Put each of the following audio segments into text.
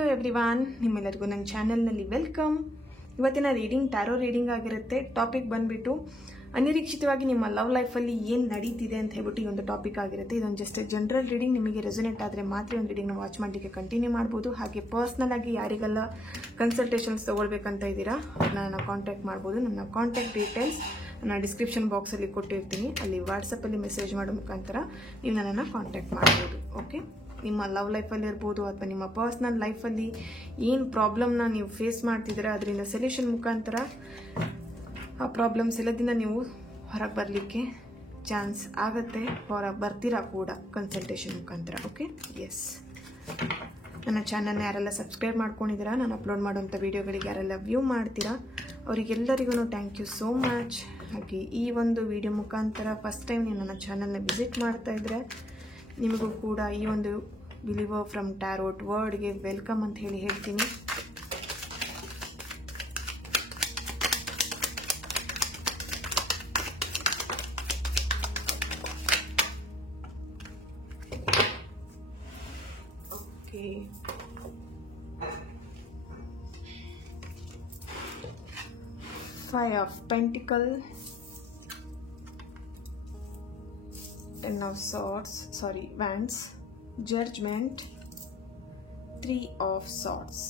Hello everyone, ನಿಮ್ಮೆಲ್ಲರಿಗೂ ನನ್ನ ಚಾನೆಲ್ನಲ್ಲಿ ವೆಲ್ಕಮ್. ಇವತ್ತಿನ ರೀಡಿಂಗ್ ಟ್ಯಾರೋ ರೀಡಿಂಗ್ ಆಗಿರುತ್ತೆ. ಟಾಪಿಕ್ ಬಂದ್ಬಿಟ್ಟು ಅನಿರೀಕ್ಷಿತವಾಗಿ ನಿಮ್ಮ ಲವ್ ಲೈಫಲ್ಲಿ ಏನು ನಡೀತಿದೆ ಅಂತ ಹೇಳ್ಬಿಟ್ಟು ಈ ಒಂದು ಟಾಪಿಕ್ ಆಗಿರುತ್ತೆ. ಇದೊಂದು ಜಸ್ಟ್ ಜನರಲ್ ರೀಡಿಂಗ್. ನಿಮಗೆ ರೆಸೊನೇಟ್ ಆದರೆ ಮಾತ್ರ ಒಂದು ರೀಡಿಂಗ್ನ ವಾಚ್ ಮಾಡಲಿಕ್ಕೆ ಕಂಟಿನ್ಯೂ ಮಾಡ್ಬೋದು. ಹಾಗೆ ಪರ್ಸ್ನಲ್ ಆಗಿ ಯಾರಿಗೆಲ್ಲ ಕನ್ಸಲ್ಟೇಷನ್ಸ್ ತೊಗೊಳ್ಬೇಕಂತ ಇದ್ದೀರಾ ನನ್ನ ಕಾಂಟ್ಯಾಕ್ಟ್ ಮಾಡ್ಬೋದು. ನನ್ನ ಕಾಂಟ್ಯಾಕ್ಟ್ ಡೀಟೇಲ್ಸ್ ನಾನು ಡಿಸ್ಕ್ರಿಪ್ಷನ್ ಬಾಕ್ಸಲ್ಲಿ ಕೊಟ್ಟಿರ್ತೀನಿ. ಅಲ್ಲಿ ವಾಟ್ಸಪ್ಪಲ್ಲಿ ಮೆಸೇಜ್ ಮಾಡೋ ಮುಖಾಂತರ ನೀವು ನನ್ನನ್ನು ಕಾಂಟ್ಯಾಕ್ಟ್ ಮಾಡ್ಬೋದು. ಓಕೆ, ನಿಮ್ಮ ಲವ್ ಲೈಫಲ್ಲಿ ಇರ್ಬೋದು ಅಥವಾ ನಿಮ್ಮ ಪರ್ಸ್ನಲ್ ಲೈಫಲ್ಲಿ ಏನು ಪ್ರಾಬ್ಲಮ್ನ ನೀವು ಫೇಸ್ ಮಾಡ್ತಿದ್ದೀರಾ ಅದರಿಂದ ಸೊಲ್ಯೂಷನ್ ಮುಖಾಂತರ ಆ ಪ್ರಾಬ್ಲಮ್ಸ್ ಎಲ್ಲದಿಂದ ನೀವು ಹೊರಗೆ ಬರಲಿಕ್ಕೆ ಚಾನ್ಸ್ ಆಗುತ್ತೆ, ಹೊರಗೆ ಬರ್ತೀರಾ ಕೂಡ ಕನ್ಸಲ್ಟೇಷನ್ ಮುಖಾಂತರ. ಓಕೆ, ಎಸ್, ನನ್ನ ಚಾನಲ್ನ ಯಾರೆಲ್ಲ ಸಬ್ಸ್ಕ್ರೈಬ್ ಮಾಡ್ಕೊಂಡಿದ್ದೀರಾ, ನಾನು ಅಪ್ಲೋಡ್ ಮಾಡೋಂಥ ವೀಡಿಯೋಗಳಿಗೆ ಯಾರೆಲ್ಲ ವ್ಯೂ ಮಾಡ್ತೀರಾ ಅವರಿಗೆಲ್ಲರಿಗೂ ಥ್ಯಾಂಕ್ ಯು ಸೋ ಮಚ್. ಹಾಗೆ ಈ ಒಂದು ವಿಡಿಯೋ ಮುಖಾಂತರ ಫಸ್ಟ್ ಟೈಮ್ ನೀವು ನನ್ನ ಚಾನಲ್ನ ವಿಸಿಟ್ ಮಾಡ್ತಾ ಇದ್ರೆ ನಿಮಗೂ ಕೂಡ ಈ ಒಂದು ಬಿಲೀವರ್ ಫ್ರಮ್ ಟ್ಯಾರೋಟ್ ವರ್ಡ್ಗೆ ವೆಲ್ಕಮ್ ಅಂತ ಹೇಳ್ತೀನಿ. Okay, Five of Pentacles, Ten of Swords, Wands, Judgment, Three of Swords.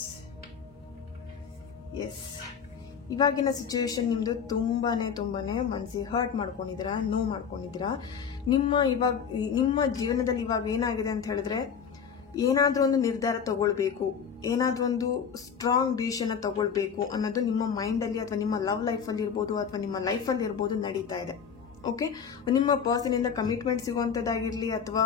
Yes, ಇವಾಗಿನ ಸಿಚುವೇಶನ್ ನಿಮ್ಮದು ತುಂಬಾನೇ ಮನಸ್ಸಿಗೆ ಹರ್ಟ್ ಮಾಡ್ಕೊಂಡಿದ್ದೀರಾ, ನೋವು ಮಾಡ್ಕೊಂಡಿದ್ದೀರಾ. ನಿಮ್ಮ ಜೀವನದಲ್ಲಿ ಇವಾಗ ಏನಾಗಿದೆ ಅಂತ ಹೇಳಿದ್ರೆ, ಏನಾದರೂ ಒಂದು ನಿರ್ಧಾರ ತಗೊಳ್ಬೇಕು, ಏನಾದರೂ ಒಂದು ಸ್ಟ್ರಾಂಗ್ ಡಿಸಿಷನ್ ತಗೊಳ್ಬೇಕು ಅನ್ನೋದು ನಿಮ್ಮ ಮೈಂಡಲ್ಲಿ ಅಥವಾ ನಿಮ್ಮ ಲವ್ ಲೈಫಲ್ಲಿ ಇರ್ಬೋದು ಅಥವಾ ನಿಮ್ಮ ಲೈಫಲ್ಲಿ ಇರ್ಬೋದು ನಡೀತಾ ಇದೆ. ಓಕೆ, ನಿಮ್ಮ ಪರ್ಸನಿಂದ ಕಮಿಟ್ಮೆಂಟ್ ಸಿಗುವಂಥದ್ದಾಗಿರಲಿ ಅಥವಾ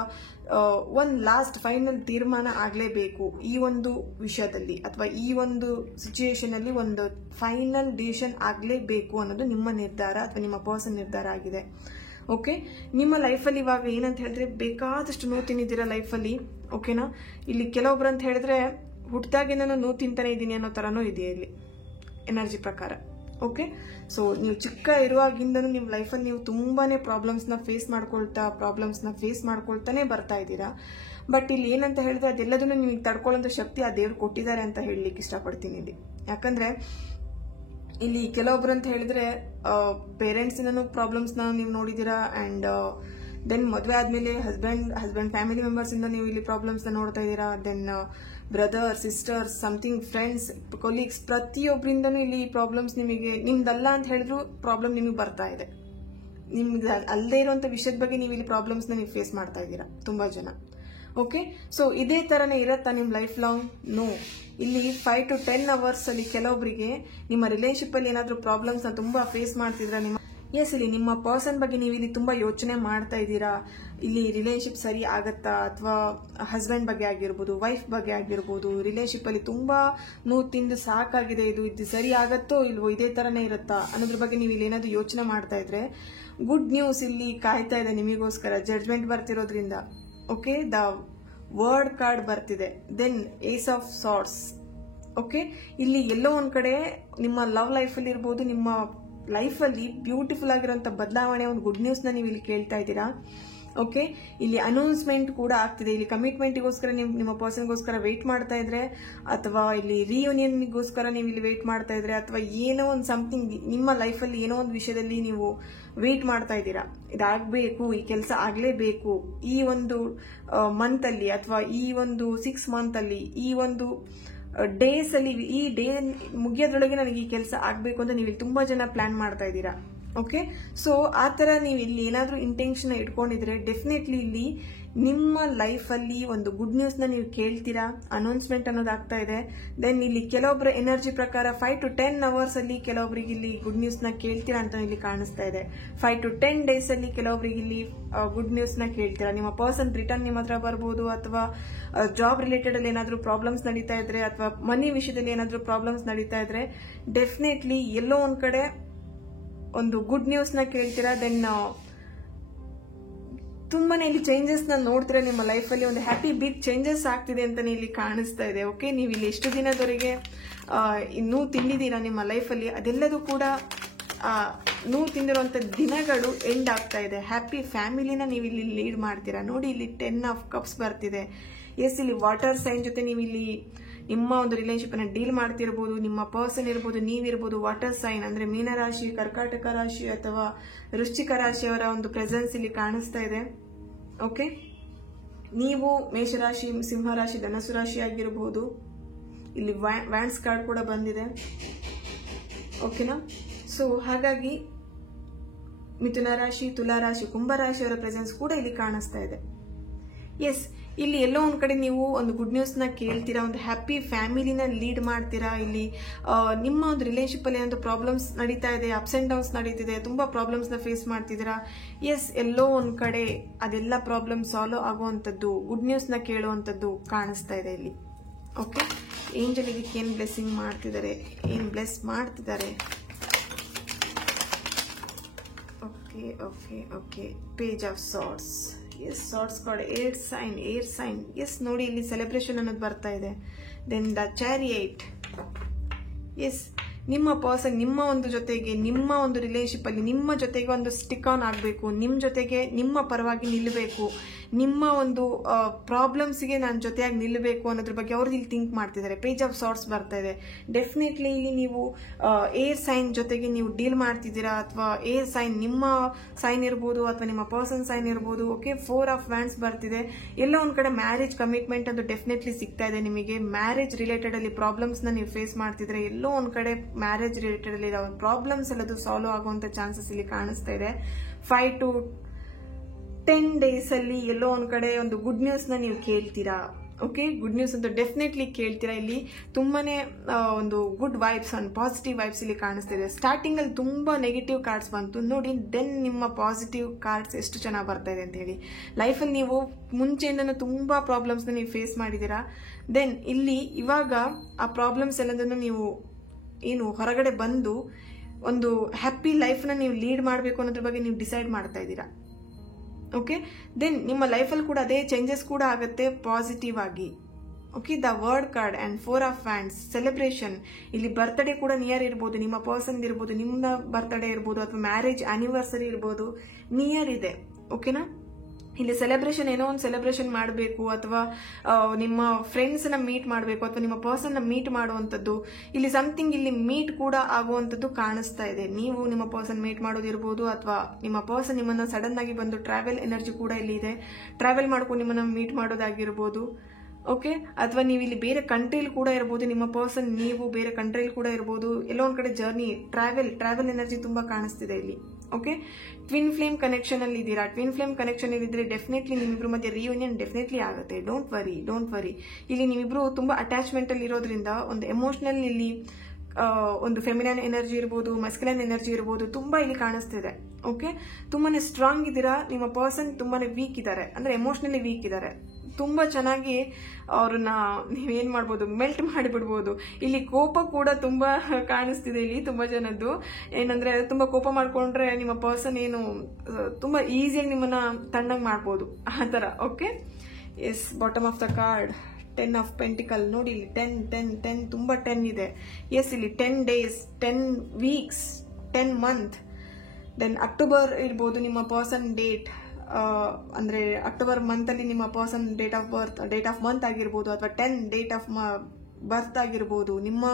ಒಂದು ಲಾಸ್ಟ್ ಫೈನಲ್ ತೀರ್ಮಾನ ಆಗಲೇಬೇಕು ಈ ಒಂದು ವಿಷಯದಲ್ಲಿ ಅಥವಾ ಈ ಒಂದು ಸಿಚುಯೇಷನಲ್ಲಿ ಒಂದು ಫೈನಲ್ ಡಿಸಿಷನ್ ಆಗಲೇಬೇಕು ಅನ್ನೋದು ನಿಮ್ಮ ನಿರ್ಧಾರ ಅಥವಾ ನಿಮ್ಮ ಪರ್ಸನ್ ನಿರ್ಧಾರ ಆಗಿದೆ. ಓಕೆ, ನಿಮ್ಮ ಲೈಫಲ್ಲಿ ಇವಾಗ ಏನಂತ ಹೇಳಿದ್ರೆ ಬೇಕಾದಷ್ಟು ನೋವು ತಿನ್ನಿದ್ದೀರಾ ಲೈಫಲ್ಲಿ. ಓಕೆನಾ, ಇಲ್ಲಿ ಕೆಲವೊಬ್ರು ಅಂತ ಹೇಳಿದ್ರೆ ಹುಟ್ಟಿದಾಗಿಂದ ನೋವು ತಿಂತಾನೆ ಇದ್ದೀನಿ ಅನ್ನೋ ಥರನೂ ಇದೆ ಇಲ್ಲಿ ಎನರ್ಜಿ ಪ್ರಕಾರ. ಓಕೆ, ಸೊ ನೀವು ಚಿಕ್ಕ ಇರುವಾಗಿಂದನೂ ನಿಮ್ಮ ಲೈಫಲ್ಲಿ ನೀವು ತುಂಬಾನೇ ಪ್ರಾಬ್ಲಮ್ಸ್ನ ಫೇಸ್ ಮಾಡ್ಕೊಳ್ತಾನೆ ಬರ್ತಾ ಇದ್ದೀರಾ. ಬಟ್ ಇಲ್ಲಿ ಏನಂತ ಹೇಳಿದ್ರೆ ಅದೆಲ್ಲದನ್ನು ನೀವು ತಡ್ಕೊಳ್ಳೋಂಥ ಶಕ್ತಿ ಆ ದೇವ್ರು ಕೊಟ್ಟಿದ್ದಾರೆ ಅಂತ ಹೇಳಲಿಕ್ಕೆ ಇಷ್ಟಪಡ್ತೀನಿ ಇಲ್ಲಿ. ಯಾಕಂದ್ರೆ ಇಲ್ಲಿ ಕೆಲವೊಬ್ರು ಅಂತ ಹೇಳಿದ್ರೆ ಪೇರೆಂಟ್ಸಿನೂ ಪ್ರಾಬ್ಲಮ್ಸ್ನ ನೀವು ನೋಡಿದ್ದೀರಾ. ಅಂಡ್ ದೆನ್ ಮದುವೆ ಆದ್ಮೇಲೆ ಹಸ್ಬೆಂಡ್ ಫ್ಯಾಮಿಲಿ ಮೆಂಬರ್ಸ್ ಇಂದ ನೀವು ಇಲ್ಲಿ ಪ್ರಾಬ್ಲಮ್ಸ್ನ ನೋಡ್ತಾ ಇದ್ದೀರಾ. Then brother, sisters, something friends, colleagues, ಪ್ರತಿಯೊಬ್ಬರಿಂದನೂ ಇಲ್ಲಿ ಪ್ರಾಬ್ಲಮ್ಸ್ ನಿಮ್ದಲ್ಲ ಅಂತ ಹೇಳಿದ್ರು ಪ್ರಾಬ್ಲಮ್ ನಿಮಗೆ ಬರ್ತಾ ಇದೆ. ನಿಮ್ದು ಅಲ್ಲದೆ ಇರುವಂತ ವಿಷಯದ ಬಗ್ಗೆ ನೀವು ಇಲ್ಲಿ ಪ್ರಾಬ್ಲಮ್ಸ್ನ ನೀವು ಫೇಸ್ ಮಾಡ್ತಾ ಇದ್ದೀರಾ ತುಂಬಾ ಜನ. ಓಕೆ, ಸೊ ಇದೇ ತರನೇ ಇರತ್ತಾ ನಿಮ್ ಲೈಫ್ ಲಾಂಗ್? ನೋ. ಇಲ್ಲಿ 5 to 10 hours ಅಲ್ಲಿ ಕೆಲವೊಬ್ಬರಿಗೆ ನಿಮ್ಮ ರಿಲೇಶನ್ಶಿಪ್ ಅಲ್ಲಿ ಏನಾದ್ರೂ ಪ್ರಾಬ್ಲಮ್ಸ್ ನ ತುಂಬಾ ಫೇಸ್ ಮಾಡ್ತಿದ್ರ ಇಲ್ಲಿ ನಿಮ್ಮ ಪರ್ಸನ್ ಬಗ್ಗೆ ನೀವು ಇಲ್ಲಿ ತುಂಬಾ ಯೋಚನೆ ಮಾಡ್ತಾ ಇದ್ದೀರಾ. ಇಲ್ಲಿ ರಿಲೇಶನ್ಶಿಪ್ ಸರಿ ಆಗತ್ತಾ ಅಥವಾ ಹಸ್ಬೆಂಡ್ ಬಗ್ಗೆ ಆಗಿರ್ಬೋದು, ವೈಫ್ ಬಗ್ಗೆ ಆಗಿರ್ಬೋದು, ರಿಲೇಶನ್ಶಿಪ್ ಅಲ್ಲಿ ತುಂಬಾ ನೋವು ತಿಂದು ಸಾಕಾಗಿದೆ, ಇದು ಸರಿ ಆಗತ್ತೋ ಇಲ್ವೋ, ಇದೇ ತರನೇ ಇರುತ್ತಾ ಅನ್ನೋದ್ರ ಬಗ್ಗೆ ನೀವು ಇಲ್ಲಿ ಏನಾದ್ರು ಯೋಚನೆ ಮಾಡ್ತಾ ಇದ್ರೆ ಗುಡ್ ನ್ಯೂಸ್ ಇಲ್ಲಿ ಕಾಯ್ತಾ ಇದೆ ನಿಮಗೋಸ್ಕರ. ಜಡ್ಜ್ಮೆಂಟ್ ಬರ್ತಿರೋದ್ರಿಂದ ಓಕೆ, ದ ವರ್ಡ್ ಕಾರ್ಡ್ ಬರ್ತಿದೆ. Then ace of swords. Okay, ಇಲ್ಲಿ ಎಲ್ಲೋ ಒಂದ್ ಕಡೆ ನಿಮ್ಮ ಲವ್ ಲೈಫಲ್ಲಿ ಇರ್ಬೋದು, ನಿಮ್ಮ ಲೈಫಲ್ಲಿ ಬ್ಯೂಟಿಫುಲ್ ಆಗಿರೋಂಥ ಬದಲಾವಣೆ, ಒಂದು ಗುಡ್ ನ್ಯೂಸ್ನ ನೀವು ಇಲ್ಲಿ ಕೇಳ್ತಾ ಇದ್ದೀರಾ. ಓಕೆ, ಇಲ್ಲಿ ಅನೌನ್ಸ್ಮೆಂಟ್ ಕೂಡ ಆಗ್ತಿದೆ. ಇಲ್ಲಿ ಕಮಿಟ್ಮೆಂಟ್ಗೋಸ್ಕರ ನೀವು ನಿಮ್ಮ ಪರ್ಸನ್ಗೋಸ್ಕರ ವೆಯ್ಟ್ ಮಾಡ್ತಾ ಇದ್ರೆ ಅಥವಾ ಇಲ್ಲಿ ರಿಯೂನಿಯನ್ಗೋಸ್ಕರ ನೀವು ಇಲ್ಲಿ ವೆಯ್ಟ್ ಮಾಡ್ತಾ ಇದ್ರೆ ಅಥವಾ ಏನೋ ಒಂದು ಸಮಥಿಂಗ್ ನಿಮ್ಮ ಲೈಫಲ್ಲಿ ಏನೋ ಒಂದು ವಿಷಯದಲ್ಲಿ ನೀವು ವೆಯ್ಟ್ ಮಾಡ್ತಾ ಇದ್ದೀರಾ. ಇದಾಗಬೇಕು, ಈ ಕೆಲಸ ಆಗಲೇಬೇಕು, ಈ ಒಂದು ಮಂತ್ ಅಲ್ಲಿ ಅಥವಾ ಈ ಒಂದು 6 months ಅಲ್ಲಿ, ಈ ಒಂದು ಡೇಸ್ ಅಲ್ಲಿ, ಈ ಡೇ ಮುಗಿಯೋದ್ರೊಳಗೆ ನನಗೆ ಈ ಕೆಲಸ ಆಗಬೇಕು ಅಂತ ನೀವು ಇಲ್ಲಿ ತುಂಬಾ ಜನ ಪ್ಲಾನ್ ಮಾಡ್ತಾ ಇದ್ದೀರಾ. ಓಕೆ, ಸೊ ಆ ತರ ನೀವು ಇಲ್ಲಿ ಏನಾದ್ರೂ ಇಂಟೆನ್ಷನ್ ಇಟ್ಕೊಂಡಿದ್ರೆ ಡೆಫಿನೆಟ್ಲಿ ಇಲ್ಲಿ ನಿಮ್ಮ ಲೈಫಲ್ಲಿ ಒಂದು ಗುಡ್ ನ್ಯೂಸ್ ನ ನೀವು ಕೇಳ್ತೀರಾ. ಅನೌನ್ಸ್ಮೆಂಟ್ ಅನ್ನೋದು ಆಗ್ತಾ ಇದೆ. ದೆನ್ ಇಲ್ಲಿ ಕೆಲವೊಬ್ಬರ ಎನರ್ಜಿ ಪ್ರಕಾರ 5 to 10 hours ಅಲ್ಲಿ ಕೆಲವೊಬ್ಬರಿಗೆ ಇಲ್ಲಿ ಗುಡ್ ನ್ಯೂಸ್ ನ ಕೇಳ್ತೀರಾ ಅಂತ ಇಲ್ಲಿ ಕಾಣಿಸ್ತಾ ಇದೆ. 5 to 10 days ಅಲ್ಲಿ ಕೆಲವೊಬ್ಬರಿಗೆ ಇಲ್ಲಿ ಗುಡ್ ನ್ಯೂಸ್ ನ ಕೇಳ್ತೀರಾ. ನಿಮ್ಮ ಪರ್ಸನ್ ರಿಟರ್ನ್ ನಿಮ್ಮ ಹತ್ರ ಬರ್ಬೋದು ಅಥವಾ ಜಾಬ್ ರಿಲೇಟೆಡ್ ಅಲ್ಲಿ ಏನಾದ್ರೂ ಪ್ರಾಬ್ಲಮ್ಸ್ ನಡೀತಾ ಇದ್ರೆ ಅಥವಾ ಮನಿ ವಿಷಯದಲ್ಲಿ ಏನಾದ್ರೂ ಪ್ರಾಬ್ಲಮ್ಸ್ ನಡೀತಾ ಇದ್ರೆ ಡೆಫಿನೆಟ್ಲಿ ಎಲ್ಲೋ ಒಂದ್ ಕಡೆ ಒಂದು ಗುಡ್ ನ್ಯೂಸ್ ನ ಕೇಳ್ತೀರಾ. ದೆನ್ ತುಂಬಾನೇ ಇಲ್ಲಿ ಚೇಂಜಸ್ ನ ನೋಡ್ತೀರಾ. ನಿಮ್ಮ ಲೈಫ್ ಅಲ್ಲಿ ಒಂದು ಹ್ಯಾಪಿ ಬಿಗ್ ಚೇಂಜಸ್ ಆಗ್ತಿದೆ ಅಂತಾನೆ ಇಲ್ಲಿ ಕಾಣಿಸ್ತಾ ಇದೆ. ಓಕೆ, ನೀವು ಇಲ್ಲಿ ಎಷ್ಟು ದಿನದವರೆಗೆ ನೋವು ತಿಂದಿದ್ದೀರಾ ನಿಮ್ಮ ಲೈಫಲ್ಲಿ, ಅದೆಲ್ಲದೂ ಕೂಡ ನೋವು ತಿಂದಿರುವಂತ ದಿನಗಳು ಎಂಡ್ ಆಗ್ತಾ ಇದೆ. ಹ್ಯಾಪಿ ಫ್ಯಾಮಿಲಿನ ನೀವು ಇಲ್ಲಿ ಲೀಡ್ ಮಾಡ್ತೀರಾ. ನೋಡಿ, ಇಲ್ಲಿ 10 of Cups ಬರ್ತಿದೆ. ಎಸ್, ಇಲ್ಲಿ ವಾಟರ್ ಸೈನ್ ಜೊತೆ ನೀವು ಇಲ್ಲಿ ನಿಮ್ಮ ಒಂದು ರಿಲೇಶನ್ಶಿಪ್ ಅನ್ನ ಡೀಲ್ ಮಾಡ್ತಿರ್ಬೋದು. ನಿಮ್ಮ ಪರ್ಸನ್ ಇರ್ಬೋದು, ನೀವಿರ್ಬೋದು. ವಾಟರ್ ಸೈನ್ ಅಂದ್ರೆ ಮೀನರಾಶಿ, ಕರ್ಕಾಟಕ ರಾಶಿ ಅಥವಾ ವೃಶ್ಚಿಕ ರಾಶಿಯವರ ಒಂದು ಪ್ರೆಸೆನ್ಸ್ ಇಲ್ಲಿ ಕಾಣಿಸ್ತಾ ಇದೆ. ಓಕೆ, ನೀವು ಮೇಷರಾಶಿ, ಸಿಂಹರಾಶಿ, ಧನಸು ರಾಶಿ ಆಗಿರಬಹುದು. ಇಲ್ಲಿ ವ್ಯಾಂಡ್ಸ್ ಕಾರ್ಡ್ ಕೂಡ ಬಂದಿದೆ. ಓಕೆನಾ? ಸೊ ಹಾಗಾಗಿ ಮಿಥುನ ರಾಶಿ, ತುಲಾ ರಾಶಿ, ಕುಂಭ ರಾಶಿಯವರ ಪ್ರೆಸೆನ್ಸ್ ಕೂಡ ಇಲ್ಲಿ ಕಾಣಿಸ್ತಾ ಇದೆ. ಎಸ್, ಇಲ್ಲಿ ಎಲ್ಲೋ ಒಂದ್ ಕಡೆ ನೀವು ಒಂದು ಗುಡ್ ನ್ಯೂಸ್ ನ ಕೇಳ್ತೀರಾ, ಒಂದು ಹ್ಯಾಪಿ ಫ್ಯಾಮಿಲಿನ ಲೀಡ್ ಮಾಡ್ತೀರಾ. ಇಲ್ಲಿ ನಿಮ್ಮ ಒಂದು ರಿಲೇಶನ್ಶಿಪ್ ಅಲ್ಲಿ ಒಂದು ಪ್ರಾಬ್ಲಮ್ಸ್ ನಡೀತಾ ಇದೆ, ಅಪ್ಸ್ ಅಂಡ್ ಡೌನ್ಸ್ ನಡೀತಿದೆ, ತುಂಬಾ ಪ್ರಾಬ್ಲಮ್ಸ್ ನ ಫೇಸ್ ಮಾಡ್ತಿದ್ದೀರಾ. ಎಸ್, ಎಲ್ಲೋ ಒಂದ್ ಕಡೆ ಅದೆಲ್ಲ ಪ್ರಾಬ್ಲಮ್ ಸಾಲ್ವ್ ಆಗುವಂತದ್ದು, ಗುಡ್ ನ್ಯೂಸ್ ನ ಕೇಳುವಂತದ್ದು ಕಾಣಿಸ್ತಾ ಇದೆ ಇಲ್ಲಿ. ಓಕೆ, ಏಂಜಲ್ ಇದಕ್ಕೆ ಏನ್ ಬ್ಲೆಸ್ಸಿಂಗ್ ಮಾಡ್ತಿದ್ದಾರೆ, ಏನ್ ಬ್ಲೆಸ್ ಮಾಡ್ತಿದ್ದಾರೆ. Okay okay okay, page of swords. Yes, swords card, air sign. Yes, ನೋಡಿ ಇಲ್ಲಿ ಸೆಲೆಬ್ರೇಷನ್ ಅನ್ನೋದು ಬರ್ತಾ ಇದೆ. Then the chariot. ಎಸ್, ನಿಮ್ಮ ಪರ್ಸನ್ ನಿಮ್ಮ ಒಂದು ಜೊತೆಗೆ, ನಿಮ್ಮ ಒಂದು ರಿಲೇಶನ್ಶಿಪ್ ಅಲ್ಲಿ ನಿಮ್ಮ ಜೊತೆಗೆ ಒಂದು ಸ್ಟಿಕ್ ಆನ್ ಆಗಬೇಕು, ನಿಮ್ಮ ಜೊತೆಗೆ ನಿಮ್ಮ ಪರವಾಗಿ ನಿಲ್ಲಬೇಕು, ನಿಮ್ಮ ಒಂದು ಪ್ರಾಬ್ಲಮ್ಸ್ಗೆ ನಾನು ಜೊತೆಯಾಗಿ ನಿಲ್ಲಬೇಕು ಅನ್ನೋದ್ರ ಬಗ್ಗೆ ಅವ್ರು ಇಲ್ಲಿ ಥಿಂಕ್ ಮಾಡ್ತಿದ್ದಾರೆ. ಪೇಜ್ ಆಫ್ ಸಾರ್ಟ್ಸ್ ಬರ್ತಾ ಇದೆ. ಡೆಫಿನೆಟ್ಲಿ ಇಲ್ಲಿ ನೀವು ಏರ್ ಸೈನ್ ಜೊತೆಗೆ ನೀವು ಡೀಲ್ ಮಾಡ್ತಿದ್ದೀರಾ, ಅಥವಾ ಏರ್ ಸೈನ್ ನಿಮ್ಮ ಸೈನ್ ಇರ್ಬೋದು ಅಥವಾ ನಿಮ್ಮ ಪರ್ಸನ್ ಸೈನ್ ಇರ್ಬೋದು. ಓಕೆ, 4 ಆಫ್ ವ್ಯಾಂಡ್ಸ್ ಬರ್ತಿದೆ. ಎಲ್ಲೋ ಒಂದ್ ಕಡೆ ಮ್ಯಾರೇಜ್ ಕಮಿಟ್ಮೆಂಟ್ ಅದು ಡೆಫಿನೆಟ್ಲಿ ಸಿಗ್ತಾ ಇದೆ ನಿಮಗೆ. ಮ್ಯಾರೇಜ್ ರಿಲೇಟೆಡ್ ಅಲ್ಲಿ ಪ್ರಾಬ್ಲಮ್ಸ್ ನ ನೀವು ಫೇಸ್ ಮಾಡ್ತಿದ್ರೆ, ಎಲ್ಲೋ ಒಂದ್ ಕಡೆ ಮ್ಯಾರೇಜ್ ರಿಲೇಟೆಡ್ ಅಲ್ಲಿ ಪ್ರಾಬ್ಲಮ್ಸ್ ಎಲ್ಲದು ಸಾಲ್ವ್ ಆಗುವಂತ ಚಾನ್ಸಸ್ ಇಲ್ಲಿ ಕಾಣಿಸ್ತಾ ಇದೆ. 5 to 10 days ಅಲ್ಲಿ ಎಲ್ಲೋ ಒಂದ್ ಕಡೆ ಒಂದು ಗುಡ್ ನ್ಯೂಸ್ ನ ನೀವು ಕೇಳ್ತೀರಾ. ಓಕೆ, ಗುಡ್ ನ್ಯೂಸ್ ಅಂತ ಡೆಫಿನೆಟ್ಲಿ ಕೇಳ್ತೀರಾ. ಇಲ್ಲಿ ತುಂಬಾನೇ ಒಂದು good vibes and positive vibes ಇಲ್ಲಿ ಕಾಣಿಸ್ತಿದೆ. ಸ್ಟಾರ್ಟಿಂಗ್ ಅಲ್ಲಿ ತುಂಬಾ ನೆಗೆಟಿವ್ ಕಾರ್ಡ್ಸ್ ಬಂತು ನೋಡಿ, ದೆನ್ ನಿಮ್ಮ ಪಾಸಿಟಿವ್ ಕಾರ್ಡ್ಸ್ ಎಷ್ಟು ಚೆನ್ನಾಗಿ ಬರ್ತಾ ಇದೆ ಅಂತ ಹೇಳಿ. ಲೈಫಲ್ಲಿ ನೀವು ಮುಂಚೆಯಿಂದನೂ ತುಂಬಾ ಪ್ರಾಬ್ಲಮ್ಸ್ ನೀವು ಫೇಸ್ ಮಾಡಿದೀರಾ. ದೆನ್ ಇಲ್ಲಿ ಇವಾಗ ಆ ಪ್ರಾಬ್ಲಮ್ಸ್ ಎಲ್ಲದನ್ನು ನೀವು ಏನು ಹೊರಗಡೆ ಬಂದು ಒಂದು ಹ್ಯಾಪಿ ಲೈಫ್ನ ನೀವು ಲೀಡ್ ಮಾಡಬೇಕು ಅನ್ನೋದ್ರ ಬಗ್ಗೆ ನೀವು ಡಿಸೈಡ್ ಮಾಡ್ತಾ ಇದ್ದೀರಾ. ಓಕೆ, ದೆನ್ ನಿಮ್ಮ ಲೈಫಲ್ಲಿ ಕೂಡ ಅದೇ ಚೇಂಜಸ್ ಕೂಡ ಆಗುತ್ತೆ ಪಾಸಿಟಿವ್ ಆಗಿ. Okay, the word card and 4 of wands, celebration. ಇಲ್ಲಿ ಬರ್ತ್ಡೇ ಕೂಡ ನಿಯರ್ ಇರ್ಬೋದು, ನಿಮ್ಮ ಪರ್ಸನ್ ಇರ್ಬೋದು, ನಿಮ್ಮ ಬರ್ತ್ಡೇ ಇರ್ಬೋದು ಅಥವಾ ಮ್ಯಾರೇಜ್ ಆನಿವರ್ಸರಿ ಇರ್ಬೋದು, ನಿಯರ್ ಇದೆ. ಓಕೆನಾ? ಇಲ್ಲಿ ಸೆಲೆಬ್ರೇಷನ್, ಏನೋ ಒಂದು ಸೆಲೆಬ್ರೇಷನ್ ಮಾಡಬೇಕು ಅಥವಾ ನಿಮ್ಮ ಫ್ರೆಂಡ್ಸ್ ನ ಮೀಟ್ ಮಾಡಬೇಕು ಅಥವಾ ನಿಮ್ಮ ಪರ್ಸನ್ ನ ಮೀಟ್ ಮಾಡುವಂಥದ್ದು, ಇಲ್ಲಿ ಸಮಥಿಂಗ್ ಇಲ್ಲಿ ಮೀಟ್ ಕೂಡ ಆಗುವಂಥದ್ದು ಕಾಣಿಸ್ತಾ ಇದೆ. ನೀವು ನಿಮ್ಮ ಪರ್ಸನ್ ಮೀಟ್ ಮಾಡೋದಿರ್ಬೋದು ಅಥವಾ ನಿಮ್ಮ ಪರ್ಸನ್ ನಿಮ್ಮನ್ನ ಸಡನ್ ಆಗಿ ಬಂದು ಟ್ರಾವೆಲ್ ಎನರ್ಜಿ ಕೂಡ ಇಲ್ಲಿ ಇದೆ, ಟ್ರಾವೆಲ್ ಮಾಡ್ಕೊಂಡು ನಿಮ್ಮನ್ನ ಮೀಟ್ ಮಾಡೋದಾಗಿರ್ಬೋದು. ಓಕೆ, ಅಥವಾ ನೀವು ಇಲ್ಲಿ ಬೇರೆ ಕಂಟ್ರಿಲಿ ಕೂಡ ಇರ್ಬೋದು, ನಿಮ್ಮ ಪರ್ಸನ್ ನೀವು ಬೇರೆ ಕಂಟ್ರಿಲಿ ಕೂಡ ಇರ್ಬೋದು. ಎಲ್ಲೋ ಒಂದ್ ಕಡೆ ಜರ್ನಿ, ಟ್ರಾವೆಲ್ ಎನರ್ಜಿ ತುಂಬಾ ಕಾಣಿಸ್ತಿದೆ ಇಲ್ಲಿ. ಓಕೆ, ಟ್ವಿನ್ ಫ್ಲೇಮ್ ಕನೆಕ್ಷನ್ ಅಲ್ಲಿ ಇದ್ದೀರಾ. ಟ್ವಿನ್ ಫ್ಲೇಮ್ ಕನೆಕ್ಷನ್ ಅಲ್ಲಿ ಇದ್ರೆ ಡೆಫಿನೆಟ್ಲಿ ನಿಮ್ಮಿಬ್ರು ಮಧ್ಯೆ ರಿಯೂನಿಯನ್ ಡೆಫಿನೆಟ್ಲಿ ಆಗುತ್ತೆ. Don't worry. ಇಲ್ಲಿ ನೀವಿಬ್ರು ತುಂಬಾ ಅಟ್ಯಾಚ್ಮೆಂಟ್ ಅಲ್ಲಿ ಇರೋದ್ರಿಂದ ಒಂದು ಎಮೋಷನಲ್ ಇಲ್ಲಿ ಒಂದು ಫೆಮಿನನ್ ಎನರ್ಜಿ ಇರ್ಬೋದು, ಮಸ್ಕ್ಯುಲೈನ್ ಎನರ್ಜಿ ಇರ್ಬೋದು, ತುಂಬಾ ಇಲ್ಲಿ ಕಾಣಿಸ್ತಿದೆ. ಓಕೆ, ತುಂಬಾನೇ ಸ್ಟ್ರಾಂಗ್ ಇದ್ದೀರಾ. ನಿಮ್ಮ ಪರ್ಸನ್ ತುಂಬಾನೇ ವೀಕ್ ಇದ್ದಾರೆ, ಅಂದ್ರೆ ಎಮೋಷನಲಿ ವೀಕ್ ಇದ್ದಾರೆ. ತುಂಬಾ ಚೆನ್ನಾಗಿ ಅವ್ರನ್ನ ನೀವೇನ್ ಮಾಡ್ಬೋದು, ಮೆಲ್ಟ್ ಮಾಡಿಬಿಡ್ಬೋದು. ಇಲ್ಲಿ ಕೋಪ ಕೂಡ ತುಂಬಾ ಕಾಣಿಸ್ತಿದೆ ಇಲ್ಲಿ ತುಂಬಾ ಜನದ್ದು. ಏನಂದ್ರೆ ತುಂಬಾ ಕೋಪ ಮಾಡ್ಕೊಂಡ್ರೆ ನಿಮ್ಮ ಪರ್ಸನ್ ಏನು ತುಂಬಾ ಈಸಿಯಾಗಿ ನಿಮ್ಮನ್ನ ತಣ್ಣಗ್ ಮಾಡ್ಬೋದು, ಆ ತರ. Okay, yes, bottom of the card 10 of pentacle. ನೋಡಿ ಇಲ್ಲಿ 10 ತುಂಬಾ 10 ಇದೆ. ಎಸ್, ಇಲ್ಲಿ 10 days, 10 weeks, 10 month. Then October ಇರ್ಬೋದು ನಿಮ್ಮ ಪರ್ಸನ್ ಡೇಟ್, ಅಂದ್ರೆ ಅಕ್ಟೋಬರ್ ಮಂತ್ ಅಲ್ಲಿ ನಿಮ್ಮ ಪರ್ಸನ್ ಡೇಟ್ ಆಫ್ ಮಂತ್ ಆಗಿರ್ಬೋದು, ಅಥವಾ 10 ಡೇಟ್ ಆಫ್ ಬರ್ತ್ ಆಗಿರ್ಬೋದು, ನಿಮ್ಮ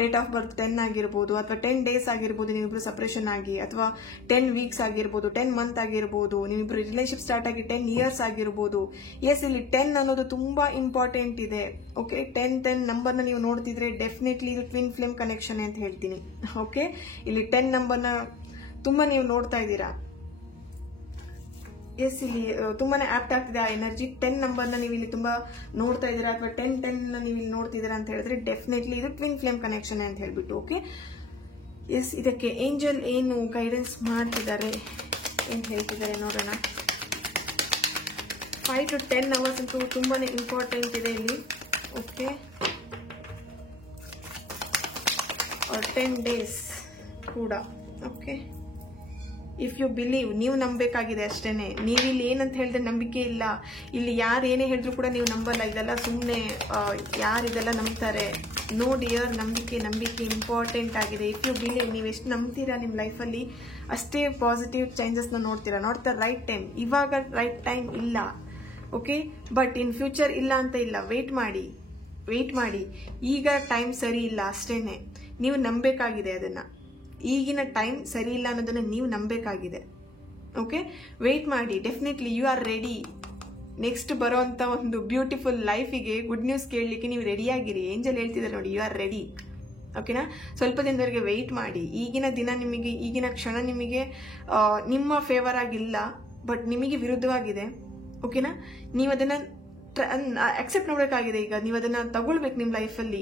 ಡೇಟ್ ಆಫ್ ಬರ್ತ್ 10 ಆಗಿರ್ಬೋದು, ಅಥವಾ 10 days ಆಗಿರ್ಬೋದು ನೀವಿಬ್ರು ಸಪರೇಷನ್ ಆಗಿ, ಅಥವಾ 10 weeks ಆಗಿರ್ಬೋದು, 10 month ಆಗಿರ್ಬೋದು, ನೀವಿಬ್ರು ರಿಲೇಶನ್ಶಿಪ್ ಸ್ಟಾರ್ಟ್ ಆಗಿ 10 years ಆಗಿರ್ಬೋದು. ಎಸ್, ಇಲ್ಲಿ 10 ಅನ್ನೋದು ತುಂಬಾ ಇಂಪಾರ್ಟೆಂಟ್ ಇದೆ. ಓಕೆ, 10 ನಂಬರ್ನ ನೀವು ನೋಡ್ತಿದ್ರೆ ಡೆಫಿನೆಟ್ಲಿ ಇದು ಟ್ವಿನ್ ಫ್ಲೇಮ್ ಕನೆಕ್ಷನ್ ಅಂತ ಹೇಳ್ತೀನಿ. ಓಕೆ, ಇಲ್ಲಿ 10 ನಂಬರ್ನ ತುಂಬಾ ನೀವು ನೋಡ್ತಾ ಇದ್ದೀರಾ. ಎಸ್, ಇಲ್ಲಿ ತುಂಬಾನೇ ಆಪ್ಟ್ ಆಗ್ತಿದೆ ಆ ಎನರ್ಜಿ. 10 ನಂಬರ್ನ ನೀವು ಇಲ್ಲಿ ತುಂಬಾ ನೋಡ್ತಾ ಇದ್ದೀರಾ ಅಥವಾ 10 ನೀವು ಇಲ್ಲಿ ನೋಡ್ತಿದ್ದೀರಾ ಅಂತ ಹೇಳಿದ್ರೆ ಡೆಫಿನೆಟ್ಲಿ ಇದು ಟ್ವಿನ್ ಫ್ಲೇಮ್ ಕನೆಕ್ಷನ್ ಅಂತ ಹೇಳ್ಬಿಟ್ಟು. ಓಕೆ, ಎಸ್, ಇದಕ್ಕೆ ಏಂಜಲ್ ಏನು ಗೈಡೆನ್ಸ್ ಮಾಡ್ತಿದ್ದಾರೆ, ಏನ್ ಹೇಳ್ತಿದ್ದಾರೆ ನೋಡೋಣ. 5 to 10 hours ಅಂತೂ ತುಂಬಾನೇ ಇಂಪಾರ್ಟೆಂಟ್ ಇದೆ ಇಲ್ಲಿ. ಓಕೆ, 10 days ಕೂಡ. ಓಕೆ, ಇಫ್ ಯು ಬಿಲೀವ್, ನೀವು ನಂಬಬೇಕಾಗಿದೆ ಅಷ್ಟೇನೆ. ನೀವಿಲ್ಲಿ ಏನಂತ ಹೇಳಿದ್ರೆ ನಂಬಿಕೆ ಇಲ್ಲ, ಇಲ್ಲಿ ಯಾರು ಏನೇ ಹೇಳಿದ್ರು ಕೂಡ ನೀವು ನಂಬಲ್ಲ. ಇದೆಲ್ಲ ಸುಮ್ಮನೆ ಯಾರು ಇದೆಲ್ಲ ನಂಬ್ತಾರೆ. ನೋ ಡಿಯರ್, ನಂಬಿಕೆ ಇಂಪಾರ್ಟೆಂಟ್ ಆಗಿದೆ. ಇಫ್ ಯು ಬಿಲೀವ್, ನೀವು ಎಷ್ಟು ನಂಬ್ತೀರಾ ನಿಮ್ಮ ಲೈಫಲ್ಲಿ ಅಷ್ಟೇ ಪಾಸಿಟಿವ್ ಚೇಂಜಸ್ನ ನೋಡ್ತೀರಾ. ನಾಟ್ ದ ರೈಟ್ ಟೈಮ್, ಇವಾಗ ರೈಟ್ ಟೈಮ್ ಇಲ್ಲ. ಓಕೆ, ಬಟ್ ಇನ್ ಫ್ಯೂಚರ್ ಇಲ್ಲ ಅಂತ ಇಲ್ಲ, ವೇಟ್ ಮಾಡಿ. ವೆಯ್ಟ್ ಮಾಡಿ. ಈಗ ಟೈಮ್ ಸರಿ ಇಲ್ಲ ಅಷ್ಟೇನೆ, ನೀವು ನಂಬಬೇಕಾಗಿದೆ ಅದನ್ನ. ಈಗಿನ ಟೈಮ್ ಸರಿ ಇಲ್ಲ ಅನ್ನೋದನ್ನ ನೀವು ನಂಬಬೇಕಾಗಿದೆ. ಓಕೆ, ವೆಯ್ಟ್ ಮಾಡಿ. Definitely you are ready. Next ಬರೋಂಥ ಒಂದು ಬ್ಯೂಟಿಫುಲ್ ಲೈಫಿಗೆ ಗುಡ್ ನ್ಯೂಸ್ ಕೇಳಲಿಕ್ಕೆ ನೀವು ರೆಡಿಯಾಗಿರಿ. ಏಂಜಲ್ ಹೇಳ್ತಿದ್ದಾರೆ ನೋಡಿ, ಯು ಆರ್ ರೆಡಿ. ಓಕೆನಾ? ಸ್ವಲ್ಪ ದಿನದವರೆಗೆ ವೆಯ್ಟ್ ಮಾಡಿ. ಈಗಿನ ದಿನ ನಿಮಗೆ, ಈಗಿನ ಕ್ಷಣ ನಿಮಗೆ ನಿಮ್ಮ ಫೇವರ್ ಆಗಿಲ್ಲ, ಬಟ್ ನಿಮಗೆ ವಿರುದ್ಧವಾಗಿದೆ. ಓಕೆನಾ? ನೀವು ಅದನ್ನ ಅಕ್ಸೆಪ್ಟ್ ಮಾಡಬೇಕಾಗಿದೆ. ಈಗ ನೀವು ಅದನ್ನ ತಗೊಳ್ಬೇಕು ನಿಮ್ಮ ಲೈಫಲ್ಲಿ.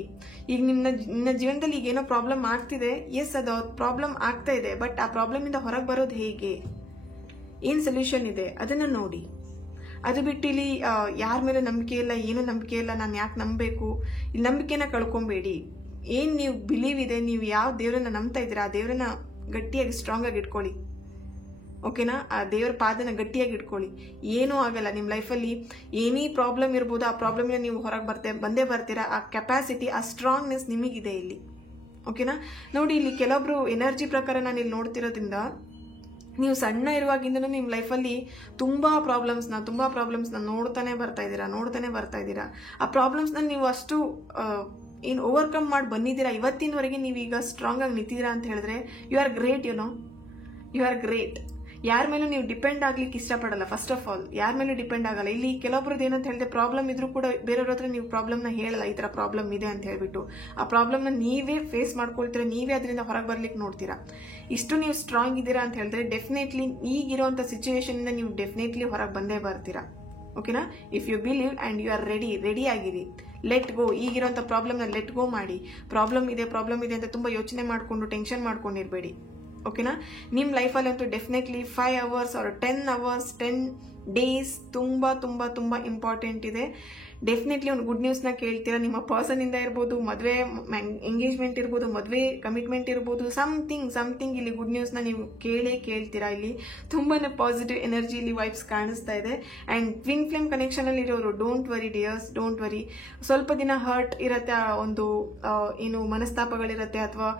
ಈಗ ನಿನ್ನ ಜೀವನದಲ್ಲಿ ಈಗ ಏನೋ ಪ್ರಾಬ್ಲಮ್ ಆಗ್ತಿದೆ. ಎಸ್, ಅದು ಪ್ರಾಬ್ಲಮ್ ಆಗ್ತಾ ಇದೆ, ಬಟ್ ಆ ಪ್ರಾಬ್ಲಮ್ ಇಂದ ಹೊರಗೆ ಬರೋದು ಹೇಗೆ, ಏನ್ ಸೊಲ್ಯೂಷನ್ ಇದೆ ಅದನ್ನ ನೋಡಿ. ಅದು ಬಿಟ್ಟು ಇಲ್ಲಿ ಯಾರ ಮೇಲೆ ನಂಬಿಕೆ ಇಲ್ಲ, ಏನು ನಂಬಿಕೆ ಇಲ್ಲ, ನಾನು ಯಾಕೆ ನಂಬಬೇಕು, ಇಲ್ಲಿ ನಂಬಿಕೆನ ಕಳ್ಕೊಬೇಡಿ. ಏನ್ ನೀವು ಬಿಲೀವ್ ಇದೆ, ನೀವು ಯಾವ ದೇವರನ್ನ ನಂಬ್ತಾ ಇದ್ದೀರಾ ಆ ದೇವರನ್ನ ಗಟ್ಟಿಯಾಗಿ ಸ್ಟ್ರಾಂಗ್ ಆಗಿ ಇಟ್ಕೊಳ್ಳಿ. ಓಕೆನಾ? ಆ ದೇವರ ಪಾದನ ಗಟ್ಟಿಯಾಗಿ ಇಟ್ಕೊಳ್ಳಿ. ಏನೂ ಆಗಲ್ಲ. ನಿಮ್ಮ ಲೈಫಲ್ಲಿ ಏನೇ ಪ್ರಾಬ್ಲಮ್ ಇರ್ಬೋದು, ಆ ಪ್ರಾಬ್ಲಮ್ನ ನೀವು ಹೊರಗೆ ಬಂದೇ ಬರ್ತೀರಾ. ಆ ಕೆಪಾಸಿಟಿ, ಆ ಸ್ಟ್ರಾಂಗ್ನೆಸ್ ನಿಮಗಿದೆ ಇಲ್ಲಿ. ಓಕೆನಾ? ನೋಡಿ, ಇಲ್ಲಿ ಕೆಲವೊಬ್ರು ಎನರ್ಜಿ ಪ್ರಕಾರ ನಾನು ಇಲ್ಲಿ ನೋಡ್ತಿರೋದ್ರಿಂದ ನೀವು ಸಣ್ಣ ಇರುವಾಗಿಂದನೂ ನಿಮ್ಮ ಲೈಫಲ್ಲಿ ತುಂಬಾ ಪ್ರಾಬ್ಲಮ್ಸ್ನ ನೋಡ್ತಾನೆ ಬರ್ತಾ ಇದ್ದೀರಾ. ಆ ಪ್ರಾಬ್ಲಮ್ಸ್ನ ನೀವು ಅಷ್ಟು ಏನು ಓವರ್ಕಮ್ ಮಾಡಿ ಬಂದಿದ್ದೀರಾ. ಇವತ್ತಿನವರೆಗೆ ನೀವೀಗ ಸ್ಟ್ರಾಂಗ್ ಆಗಿ ನಿಂತಿದ್ದೀರಾ ಅಂತ ಹೇಳಿದ್ರೆ you are great. You are great. ಯಾರ ಮೇಲೂ ನೀವು ಡಿಪೆಂಡ್ ಆಗ್ಲಿಕ್ಕೆ ಇಷ್ಟಪಡಲ್ಲ. ಫಸ್ಟ್ ಆಫ್ ಆಲ್ ಯಾರ ಮೇಲೂ ಡಿಪೆಂಡ್ ಆಗಲ್ಲ. ಇಲ್ಲಿ ಕೆಲವೊಬ್ರದ್ದು ಏನಂತ ಹೇಳಿದ್ರೆ, ಪ್ರಾಬ್ಲಮ್ ಇದ್ರೂ ಕೂಡ ಬೇರೆಯವ್ರ ಹತ್ರ ನೀವು ಪ್ರಾಬ್ಲಮ್ನ ಹೇಳಲ್ಲ, ಈ ತರ ಪ್ರಾಬ್ಲಮ್ ಇದೆ ಅಂತ ಹೇಳ್ಬಿಟ್ಟು. ಆ ಪ್ರಾಬ್ಲಮ್ನ ನೀವೇ ಫೇಸ್ ಮಾಡ್ಕೊಳ್ತೀರಾ, ನೀವೇ ಅದರಿಂದ ಹೊರಗೆ ಬರ್ಲಿಕ್ಕೆ ನೋಡ್ತೀರಾ. ಇಷ್ಟು ನೀವು ಸ್ಟ್ರಾಂಗ್ ಇದ್ದೀರಾ ಅಂತ ಹೇಳಿದ್ರೆ ಡೆಫಿನೆಟ್ಲಿ ಈಗಿರುವಂತ ಸಿಚುವೇಶನ್ ಇಂದ ನೀವು ಡೆಫಿನೆಟ್ಲಿ ಹೊರಗೆ ಬಂದೇ ಬರ್ತೀರಾ. ಓಕೆನಾ? If you believe and you are ready ಆಗಿರಿ. Let go. ಈಗಿರುವಂತ ಪ್ರಾಬ್ಲಮ್ನ ಲೆಟ್ ಗೋ ಮಾಡಿ. ಪ್ರಾಬ್ಲಮ್ ಇದೆ ಅಂತ ತುಂಬಾ ಯೋಚನೆ ಮಾಡ್ಕೊಂಡು ಟೆನ್ಷನ್ ಮಾಡ್ಕೊಂಡಿರ್ಬೇಡಿ. ಓಕೆನಾ? ನಿಮ್ಮ ಲೈಫಲ್ಲಿ ಅಂತೂ definitely 5 hours or 10 hours 10 days ತುಂಬಾ ಇಂಪಾರ್ಟೆಂಟ್ ಇದೆ. ಡೆಫಿನೆಟ್ಲಿ ಒಂದು ಗುಡ್ ನ್ಯೂಸ್ನ ಕೇಳ್ತೀರಾ. ನಿಮ್ಮ ಪರ್ಸನ್ ಇಂದ ಇರ್ಬೋದು, ಮದುವೆ ಎಂಗೇಜ್ಮೆಂಟ್ ಇರ್ಬೋದು, ಮದುವೆ ಕಮಿಟ್ಮೆಂಟ್ ಇರ್ಬೋದು, ಸಮಥಿಂಗ್ ಇಲ್ಲಿ ಗುಡ್ ನ್ಯೂಸ್ನ ನೀವು ಕೇಳ್ತೀರಾ. ಇಲ್ಲಿ ತುಂಬಾನೇ ಪಾಸಿಟಿವ್ ಎನರ್ಜಿ ಇಲ್ಲಿ ವೈಬ್ಸ್ ಕಾಣಿಸ್ತಾ ಇದೆ. ಅಂಡ್ ಟ್ವಿನ್ ಫ್ಲೇಮ್ ಕನೆಕ್ಷನ್ ಅಲ್ಲಿ ಇರೋರು, don't worry dears, don't worry. ಸ್ವಲ್ಪ ದಿನ ಹರ್ಟ್ ಇರತ್ತೆ, ಒಂದು ಏನು ಮನಸ್ತಾಪಗಳಿರತ್ತೆ, ಅಥವಾ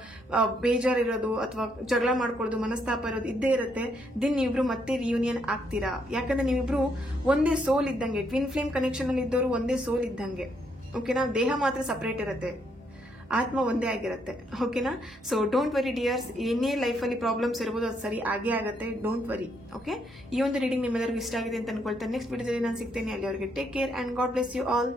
ಬೇಜಾರಿರೋದು, ಅಥವಾ ಜಗಳ ಮಾಡ್ಕೊಳ್ಳೋದು, ಮನಸ್ತಾಪ ಇರೋದು ಇದ್ದೇ ಇರುತ್ತೆ. ದಿನ ನೀವಿಬ್ರು ಮತ್ತೆ ರಿಯೂನಿಯನ್ ಆಗ್ತೀರಾ. ಯಾಕಂದ್ರೆ ನೀವಿಬ್ರು ಒಂದೇ ಸೋಲ್ ಇದ್ದಂಗೆ. ಟ್ವಿನ್ ಫ್ಲೇಮ್ ಕನೆಕ್ಷನ್ ಅಲ್ಲಿ ಇದ್ದವರು ಒಂದೇ ಸೋಲ್ ಇದ್ದಂಗೆ. ಓಕೆನಾ? ದೇಹ ಮಾತ್ರ ಸಪರೇಟ್ ಇರುತ್ತೆ, ಆತ್ಮ ಒಂದೇ ಆಗಿರುತ್ತೆ. ಓಕೆನಾ? So don't worry dears. ಏನೇ ಲೈಫಲ್ಲಿ ಪ್ರಾಬ್ಲಮ್ಸ್ ಇರ್ಬೋದು, ಅದು ಸರಿ ಆಗೇ ಆಗುತ್ತೆ. Don't worry. ಓಕೆ? ಈ ಒಂದು ರೀಡಿಂಗ್ ನಿಮ್ಮೆಲ್ಲರಿಗೂ ಇಷ್ಟ ಆಗಿದೆ ಅಂತ ಅನ್ಕೊಳ್ತೇನೆ. ನೆಕ್ಸ್ಟ್ ವಿಡಿಯೋದಲ್ಲಿ ನಾನು ಸಿಗ್ತೇನೆ. ಅಲ್ಲಿವರೆಗೆ take care and God bless you all.